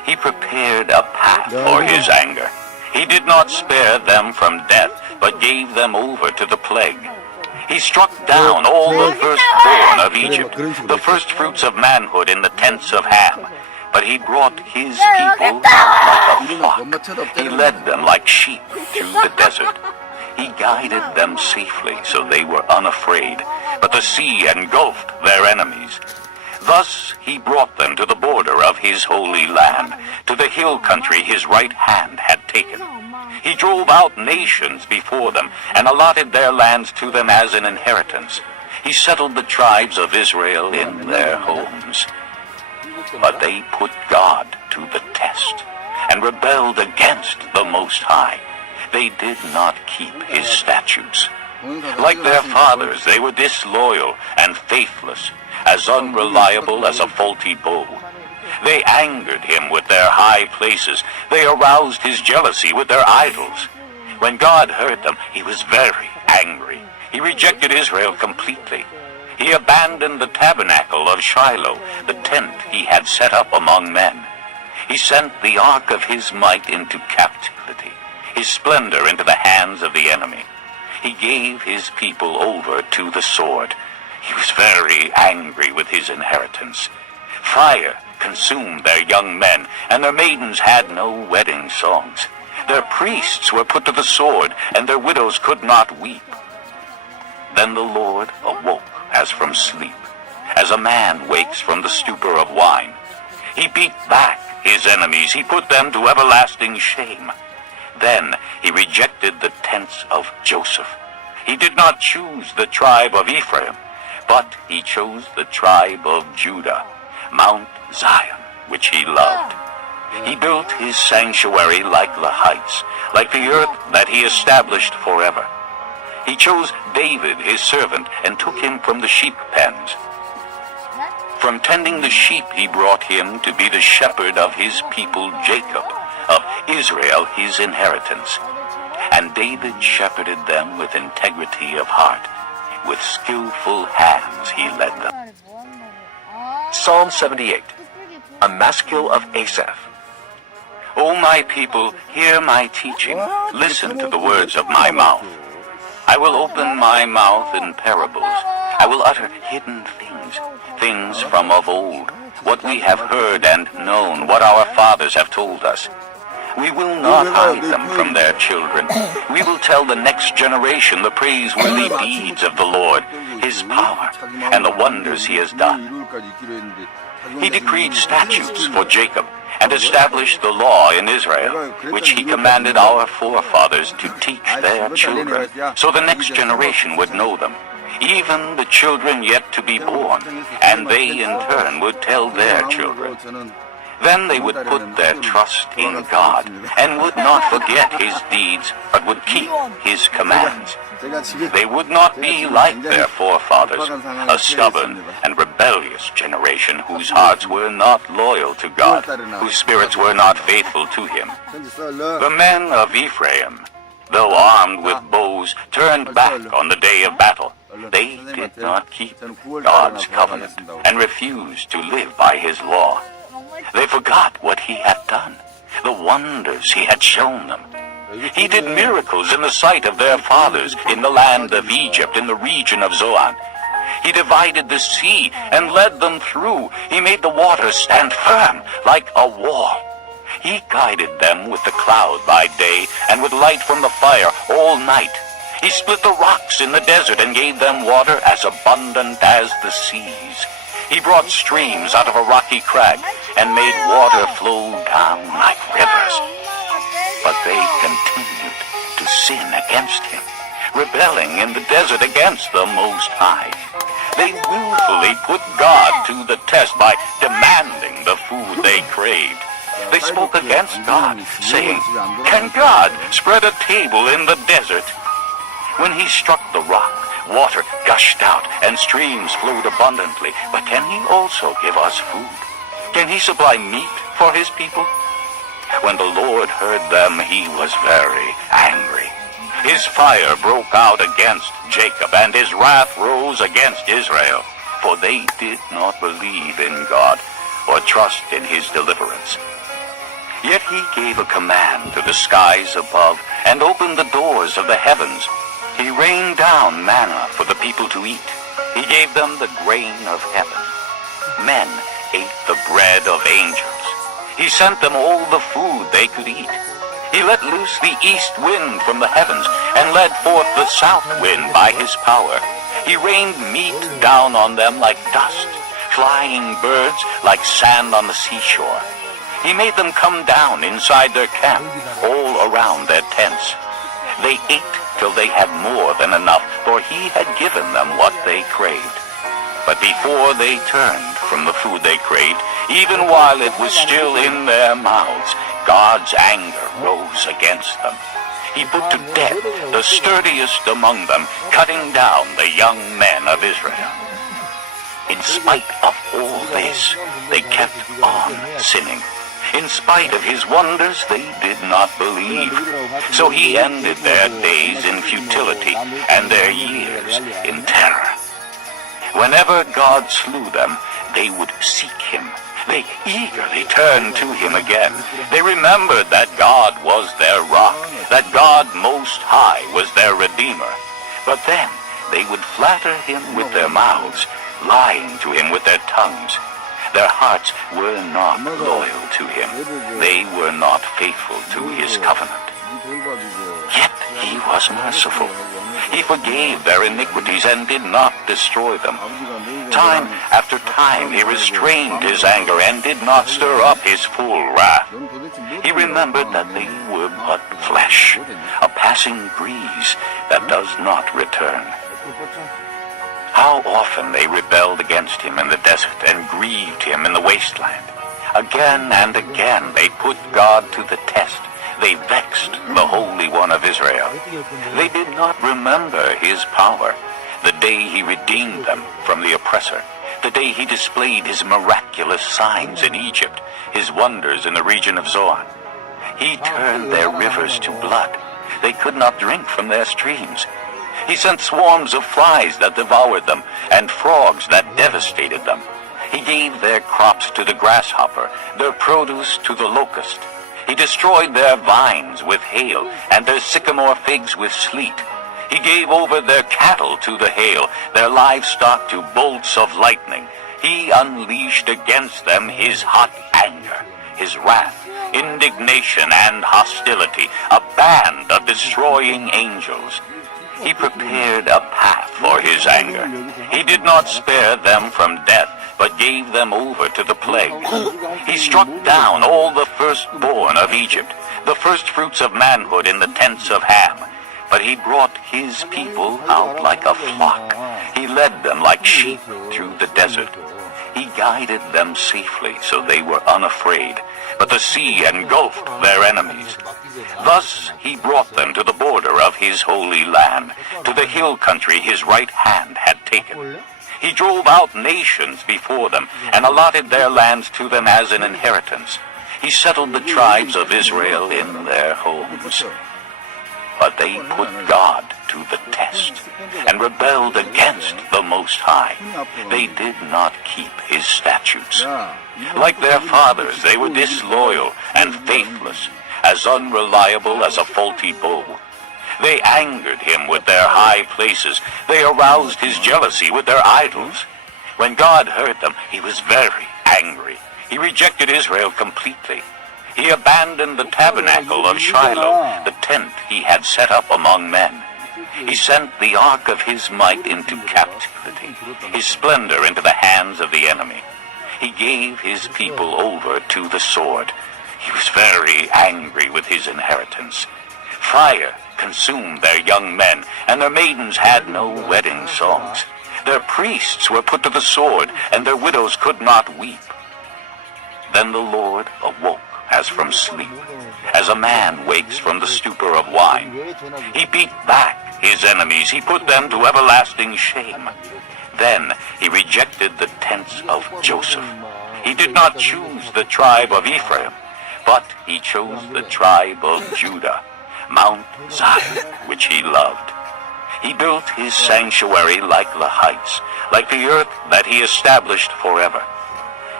He prepared a path for his anger. He did not spare them from death, but gave them over to the plague. He struck down all the firstborn of Egypt, the firstfruits of manhood in the tents of Ham. But he brought his people like a flock. He led them like sheep through the desert. He guided them safely so they were unafraid, but the sea engulfed their enemies. Thus he brought them to the border of his holy land, to the hill country his right hand had taken. He drove out nations before them and allotted their lands to them as an inheritance. He settled the tribes of Israel in their homes. But they put God to the test and rebelled against the Most High. They did not keep his statutes. Like their fathers, they were disloyal and faithless, as unreliable as a faulty bow. They angered him with their high places. They aroused his jealousy with their idols. When God heard them, he was very angry. He rejected Israel completely. He abandoned the tabernacle of Shiloh, the tent he had set up among men. He sent the ark of his might into captivity, his splendor into the hands of the enemy. He gave his people over to the sword. He was very angry with his inheritance. Fire consumed their young men, and their maidens had no wedding songs. Their priests were put to the sword, and their widows could not weep. Then the Lord awoke as from sleep, as a man wakes from the stupor of wine. He beat back his enemies. He put them to everlasting shame. Then he rejected the tents of Joseph. He did not choose the tribe of Ephraim, but he chose the tribe of Judah, Mount Zion, which he loved. He built his sanctuary like the heights, like the earth that he established forever. He chose David, his servant, and took him from the sheep pens. From tending the sheep he brought him to be the shepherd of his people Jacob, of Israel his inheritance. And David shepherded them with integrity of heart. With skillful hands he led them. Psalm 78, a maskil of Asaph. O my people, hear my teaching. Listen to the words of my mouth. I will open my mouth in parables. I will utter hidden things, things from of old, what we have heard and known, what our fathers have told us. We will not hide them from their children. We will tell the next generation the praiseworthy deeds of the Lord, his power, and the wonders he has done. He decreed statutes for Jacob and established the law in Israel, which he commanded our forefathers to teach their children, so the next generation would know them, even the children yet to be born, and they in turn would tell their children. Then they would put their trust in God, and would not forget his deeds, but would keep his commands. They would not be like their forefathers, a stubborn and rebellious generation whose hearts were not loyal to God, whose spirits were not faithful to him. The men of Ephraim, though armed with bows, turned back on the day of battle. They did not keep God's covenant and refused to live by his law. They forgot what he had done, the wonders he had shown them. He did miracles in the sight of their fathers in the land of Egypt, in the region of Zoan. He divided the sea and led them through. He made the waters stand firm like a wall. He guided them with the cloud by day and with light from the fire all night. He split the rocks in the desert and gave them water as abundant as the seas. He brought streams out of a rocky crag and made water flow down like rivers. But they continued to sin against him, rebelling in the desert against the Most High. They willfully put God to the test by demanding the food they craved. They spoke against God, saying, "Can God spread a table in the desert?" When he struck the rock, water gushed out and streams flowed abundantly. But can he also give us food? Can he supply meat for his people? When the Lord heard them, he was very angry. His fire broke out against Jacob, and his wrath rose against Israel, for they did not believe in God or trust in his deliverance. Yet he gave a command to the skies above and opened the doors of the heavens. He rained down manna for the people to eat. He gave them the grain of heaven. Men ate the bread of angels. He sent them all the food they could eat. He let loose the east wind from the heavens and led forth the south wind by his power. He rained meat down on them like dust, flying birds like sand on the seashore. He made them come down inside their camp, all around their tents. They ate till they had more than enough, for he had given them what they craved. But before they turned from the food they craved, even while it was still in their mouths, God's anger rose against them. He put to death the sturdiest among them, cutting down the young men of Israel. In spite of all this, they kept on sinning. In spite of his wonders, they did not believe. So he ended their days in futility and their years in terror. Whenever God slew them, they would seek him. They eagerly turned to him again. They remembered that God was their rock, that God Most High was their Redeemer. But then they would flatter him with their mouths, lying to him with their tongues. Their hearts were not loyal to him. They were not faithful to his covenant. Yet he was merciful. He forgave their iniquities and did not destroy them. Time after time he restrained his anger and did not stir up his full wrath. He remembered that they were but flesh, a passing breeze that does not return. How often they rebelled against him in the desert and grieved him in the wasteland. Again and again they put God to the test. They vexed the Holy One of Israel. They did not remember his power, the day he redeemed them from the oppressor, the day he displayed his miraculous signs in Egypt, his wonders in the region of Zoan. He turned their rivers to blood. They could not drink from their streams. He sent swarms of flies that devoured them, and frogs that devastated them. He gave their crops to the grasshopper, their produce to the locust. He destroyed their vines with hail, and their sycamore figs with sleet. He gave over their cattle to the hail, their livestock to bolts of lightning. He unleashed against them his hot anger, his wrath, indignation, and hostility, a band of destroying angels. He prepared a path for his anger. He did not spare them from death, but gave them over to the plague. He struck down all the firstborn of Egypt, the firstfruits of manhood in the tents of Ham. But he brought his people out like a flock. He led them like sheep through the desert. He guided them safely, so they were unafraid. But the sea engulfed their enemies. Thus he brought them to the border of his holy land, to the hill country his right hand had taken. He drove out nations before them, and allotted their lands to them as an inheritance. He settled the tribes of Israel in their homes. But they put God to the test, and rebelled against the Most High. They did not keep his statutes. Like their fathers, they were disloyal and faithless, as unreliable as a faulty bow. They angered him with their high places. They aroused his jealousy with their idols. When God heard them, he was very angry. He rejected Israel completely. He abandoned the tabernacle of Shiloh, the tent he had set up among men. He sent the ark of his might into captivity, his splendor into the hands of the enemy. He gave his people over to the sword. He was very angry with his inheritance. Fire consumed their young men, and their maidens had no wedding songs. Their priests were put to the sword, and their widows could not weep. Then the Lord awoke as from sleep, as a man wakes from the stupor of wine. He beat back his enemies. He put them to everlasting shame. Then he rejected the tents of Joseph. He did not choose the tribe of Ephraim, but he chose the tribe of Judah, Mount Zion, which he loved. He built his sanctuary like the heights, like the earth that he established forever.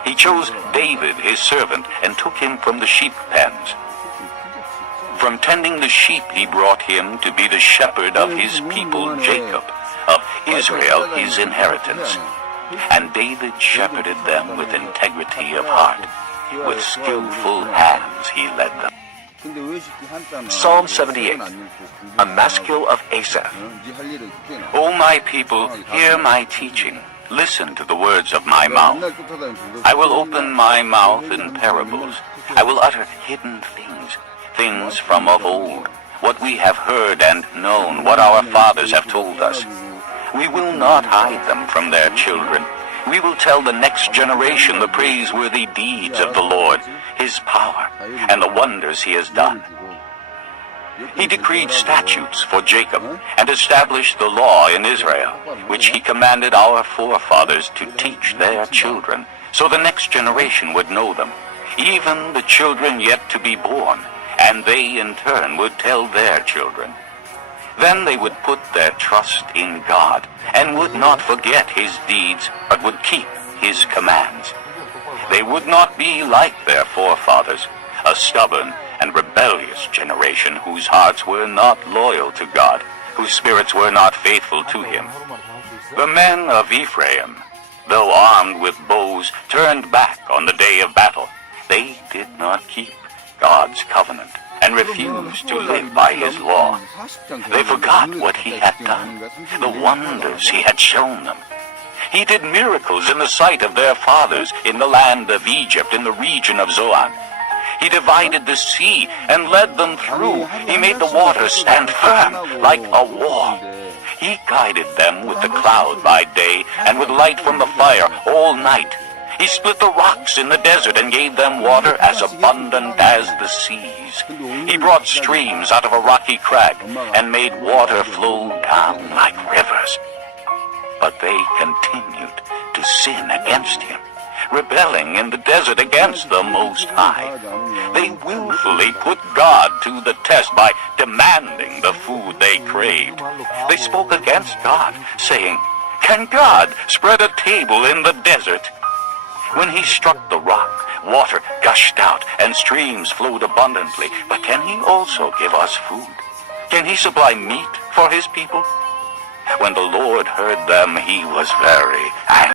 He chose David, his servant, and took him from the sheep pens. From tending the sheep he brought him to be the shepherd of his people Jacob, of Israel his inheritance. And David shepherded them with integrity of heart. With skillful hands he led them. Psalm 78, a maskil of Asaph. O my people, hear my teaching. Listen to the words of my mouth. I will open my mouth in parables. I will utter hidden things, things from of old, what we have heard and known, what our fathers have told us. We will not hide them from their children. We will tell the next generation the praiseworthy deeds of the Lord, his power, and the wonders he has done. He decreed statutes for Jacob and established the law in Israel, which he commanded our forefathers to teach their children, so the next generation would know them, even the children yet to be born, and they in turn would tell their children. Then they would put their trust in God, and would not forget his deeds, but would keep his commands. They would not be like their forefathers, a stubborn and rebellious generation whose hearts were not loyal to God, whose spirits were not faithful to him. The men of Ephraim, though armed with bows, turned back on the day of battle. They did not keep God's covenant and refused to live by his law. They forgot what he had done, the wonders he had shown them. He did miracles in the sight of their fathers in the land of Egypt, in the region of Zoan. He divided the sea and led them through. He made the waters stand firm like a wall. He guided them with the cloud by day and with light from the fire all night. He split the rocks in the desert and gave them water as abundant as the seas. He brought streams out of a rocky crag and made water flow down like rivers. But they continued to sin against him, rebelling in the desert against the Most High. They willfully put God to the test by demanding the food they craved. They spoke against God, saying, "Can God spread a table in the desert?" When he struck the rock, water gushed out and streams flowed abundantly. But can he also give us food? Can he supply meat for his people? When the Lord heard them, he was very angry.